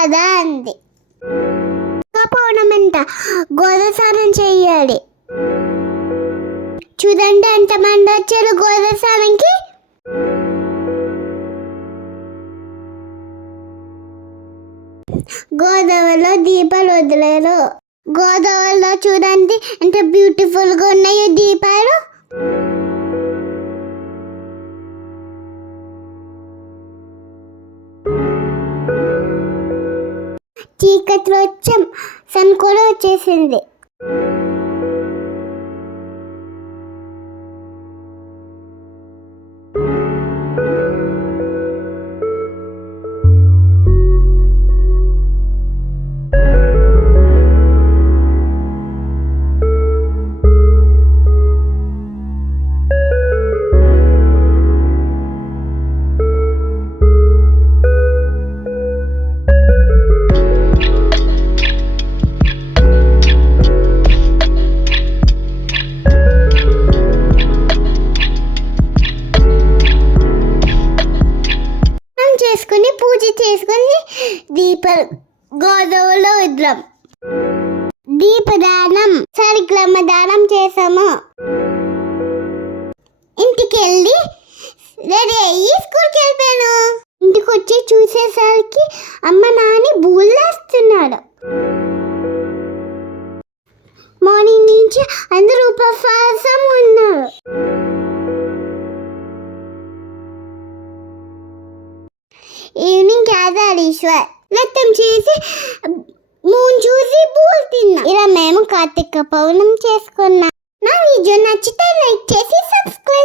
పద అంది. పౌర్ణమంట గోదాస్నానం చెయ్యాలి. చూడండి ఎంతమంది వచ్చారు గోదాస్నానంకి. గోదావరిలో దీపాలు వదిలేరు. గోదావరిలో చూడండి ఎంత బ్యూటిఫుల్ గా ఉన్నాయో దీపాలు. చీకట్లో వచ్చాం, సన్ కూడా వచ్చేసింది. చేసుకుని పూజ చేసుకుని దీపాలు గోదావరిలో వదిలాం. దీపదానం సరిగ్రమ దానం చేసాము. ఇంటికి వెళ్ళి రెడీ అయ్యి స్కూల్కి వెళ్ళిపోయాను. ఇంటికి వచ్చి చూసేసరికి అమ్మ నాని బూళ్ళేస్తున్నాడు. మార్నింగ్ నుంచి అందరూ ఉపవాసం ఉన్నారు. ఈవినింగ్ కేదారేశ్వర్ వ్రతం చేసి మూన్ చూసి బూల్ తిన్నా. ఇలా మేము కార్తీక పౌర్ణమి చేసుకున్నాం. నా వీడియో నచ్చితే లైక్ చేసి సబ్స్క్రైబ్